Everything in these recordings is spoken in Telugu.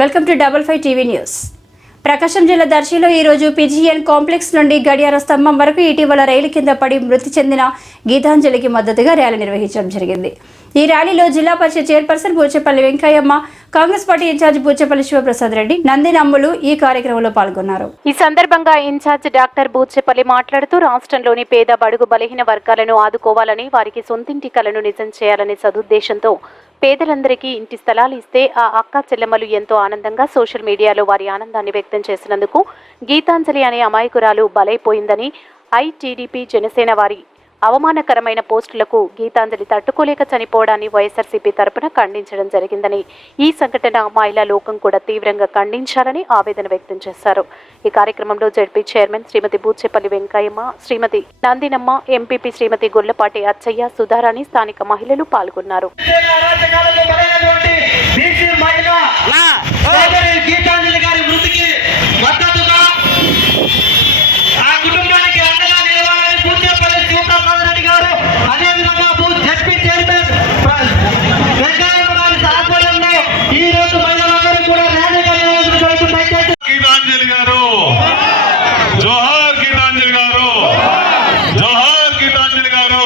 Welcome to double five TV news. Prakasam జిల్లా దర్శిలో ఈరోజు పిజిఎన్ కాంప్లెక్స్ నుండి గడియార స్తంభం వరకు ఇటీవల రైలు కింద పడి మృతి చెందిన గీతాంజలికి మద్దతుగా ర్యాలీ నిర్వహించడం జరిగింది. ఈ ర్యాలీలో Zilla Parishad chairperson Buchepalli Venkayamma Congress party incharge Buchepalli Sivaprasad Reddy నందినమ్ములు ఈ కార్యక్రమంలో పాల్గొన్నారు. ఈ సందర్భంగా ఇన్ఛార్జ్ డాక్టర్ బూచేపల్లి మాట్లాడుతూ రాష్ట్రంలోని పేద బడుగు బలహీన వర్గాలను ఆదుకోవాలని వారికి సొంతింటి కలను నిజం చేయాలనే సదుద్దేశంతో పేదలందరికీ ఇంటి స్థలాలు ఇస్తే ఆ అక్క చెల్లెమ్మలు ఎంతో ఆనందంగా సోషల్ మీడియాలో వారి ఆనందాన్ని వ్యక్తం చేసినందుకు గీతాంజలి అనే అమాయకురాలు బలైపోయిందని ఐటీడీపీ జనసేన వారి అవమానకరమైన పోస్టులకు గీతాంజలి తట్టుకోలేక చనిపోవడాన్ని వైఎస్ఆర్సీపీ తరపున ఖండించడం జరిగిందని ఈ సంఘటన మహిళా లోకం కూడా తీవ్రంగా ఖండించాలని ఆవేదన వ్యక్తం చేశారు. ఈ కార్యక్రమంలో ZP chairman Srimati Buchepalli Venkayamma Srimati Nandinamma MPP Srimati Gollapati Achaiah Sudharani స్థానిక మహిళలు పాల్గొన్నారు అరాచకాలకు బలైనటువంటి బీసీ మహిళ సోదరి గీతాంజలి గారి మృతికి మద్దతుగా ఆ కుటుంబానికి అండగా నిలవాలని పూజపల్లి శివప్రసాద్ రెడ్డి గారు అదేవిధంగా భూ జడ్పీ చైర్మన్ ప్ర- వెంకయ్య గారి ఆధ్వర్యంలో ఈ రోజు మహిళలందరూ కూడా ర్యాలీగా నిర్వహించడం దయచేసి గీతాంజలి గారు జోహార్ గీతాంజలి గారు జోహార్ గీతాంజలి గారు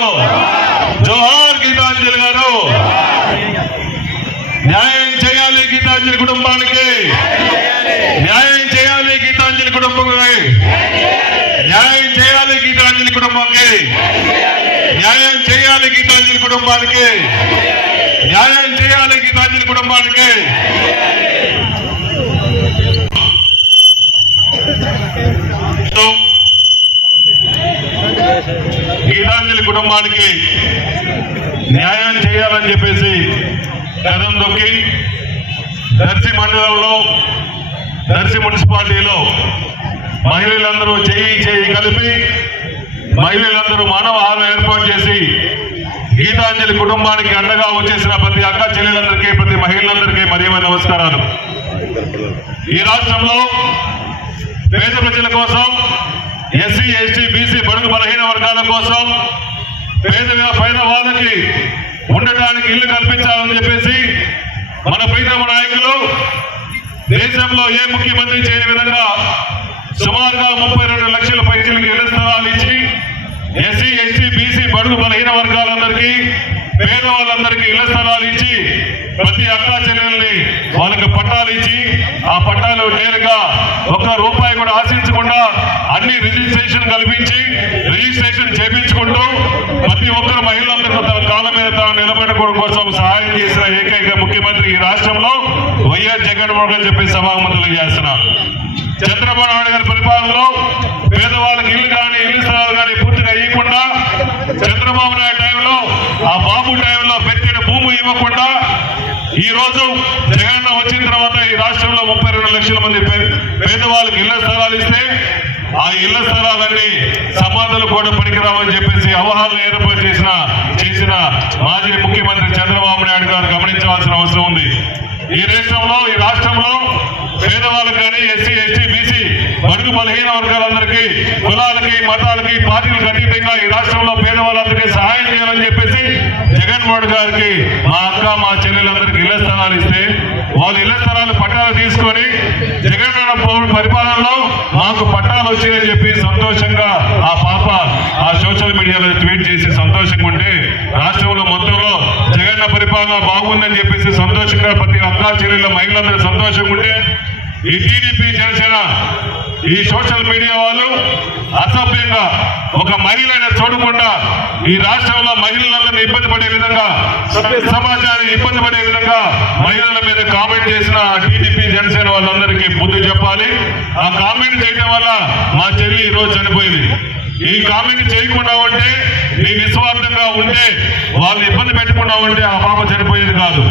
జోహార్ గీతాంజలి గారు న్యాయం చేయాలి గీతాంజలి కుటుంబానికి న్యాయం చేయాలి గీతాంజలి కుటుంబానికి న్యాయం చేయాలి గీతాంజలి కుటుంబానికి. న్యాయం చేయాలి గీతాంజలి కుటుంబానికి. న్యాయం చేయాలి గీతాంజలి కుటుంబానికి. గీతాంజలి కుటుంబానికి న్యాయం చేయాలని చెప్పేసి కదం దొక్కి దర్శి మండలంలో దర్శి మున్సిపాలిటీలో మహిళలందరూ చేయి చేయి కలిపి మహిళలందరూ మానవ మానవహారం ఏర్పాటు చేసి గీతాంజలి కుటుంబానికి అండగా వచ్చేసిన ప్రతి అక్క చెల్లెలందరికీ ప్రతి మహిళలందరికీ మరీ నమస్కారాలు. ఈ రాష్ట్రంలో పేద ప్రజల కోసం ఎస్సీ ఎస్టీ బీసీ బడుగు బలహీన వర్గాల కోసం పేద పేద వాళ్ళకి ఉండటానికి ఇల్లు కల్పించాలని చెప్పేసి మన ప్రీతమ నాయకులు దేశంలో ఏ ముఖ్యమంత్రి చేయని విధంగా సుమారుగా ముప్పై రెండు లక్షల పైసలకి ఇళ్ళ స్థలాలు ఇచ్చి ఎస్సీ ఎస్టీ బీసీ బడుగు బలహీన వర్గాలందరికీ పేదవాళ్ళందరికీ ఇళ్ళ స్థలాలు ఇచ్చి ప్రతి అక్కా చెల్లెల్ని వాళ్ళకి పట్టాలు ఇచ్చి ఆ పట్టాలు నేరుగా ఒక్క రూపాయి కూడా ఆశించకుండా అన్ని రిజిస్ట్రేషన్ కల్పించి రిజిస్ట్రేషన్ చేపించుకుంటూ ప్రతి ఒక్కరు మహిళలందరూ తన కాలం మీద తాను నిలబెట్టుకోవడం కోసం సహాయం చేసిన ఏకైక ముఖ్యమంత్రి ఈ రాష్ట్రంలో వైఎస్ జగన్మోహన్ రెడ్డి చెప్పి సభాముఖులు చేస్తున్నారు చంద్రబాబు నాయుడు గారి పరిపాలనలో పేదవాళ్ళకి ఇల్లు కానీ ఇల్లు స్థలాలు కానీ పూర్తిగా ఇవ్వకుండా చంద్రబాబు నాయుడు టైంలో ఆ బాబు టైంలో పెట్టిన భూమి ఇవ్వకుండా ఈ రోజు జగన్ వచ్చిన తర్వాత ఈ రాష్ట్రంలో ముప్పై రెండు లక్షల మంది పేదవాళ్ళకి ఇళ్ళ స్థలాలు ఇస్తే ఆ ఇళ్ళ స్థలాలన్నీ సమాధులు కూడా పనికిరావని చెప్పేసి అవహాలను ఏర్పాటు చేసిన చేసిన మాజీ ముఖ్యమంత్రి చంద్రబాబు నాయుడు గారు గమనించవలసిన అవసరం ఉంది. ఈ రాష్ట్రంలో ఈ రాష్ట్రంలో పేదవాళ్ళు కానీ ఎస్సీ ఎస్టీ బీసీ బడుగు బలహీన వర్గాలందరికీ కులాలకి మతాలకి పార్టీలకు అతీతంగా ఈ రాష్ట్రంలో పేదవాళ్ళందరికీ సహాయం చేయాలని చెప్పేసి జగన్మోహన్ గారికి మా అక్క మా చెల్లెలందరికీ ఇళ్ళ స్థానాలు ఇస్తే వాళ్ళు ఇళ్ళ స్థలాలు పట్టాలు తీసుకొని జగన్ పరిపాలనలో మాకు పట్టాలు వచ్చాయని చెప్పి సంతోషంగా ఆ పాప ఆ సోషల్ మీడియాలో ట్వీట్ చేసి సంతోషంగా ఉంటే రాష్ట్రంలో మొత్తంలో తెలంగాణ బాగుందని చెప్పేసి సంతోషంగా ప్రతి అక్కా చెల్లెళ్ళ మహిళలందరూ సంతోషంగా ఉంటే ఈ టీడీపీ జనసేన ఈ సోషల్ మీడియా వాళ్ళు అసభ్యంగా ఒక మహిళని చూడకుండా ఈ రాష్ట్రంలో మహిళలందరినీ ఇబ్బంది పడే విధంగా సమాజాన్ని ఇబ్బంది పడే విధంగా మహిళల మీద కామెంట్ చేసిన టీడీపీ జనసేన వాళ్ళందరికీ బుద్ధి చెప్పాలి. ఆ కామెంట్ చేయడం వల్ల మా చెల్లి ఈ రోజు చనిపోయింది. ఈ కామెంట్ చేయకుండా ఉంటే నీ నిస్వార్థంగా ఉంటే వాళ్ళు ఇబ్బంది పెట్టకుండా ఉంటే ఆ పాప చనిపోయేది కాదు.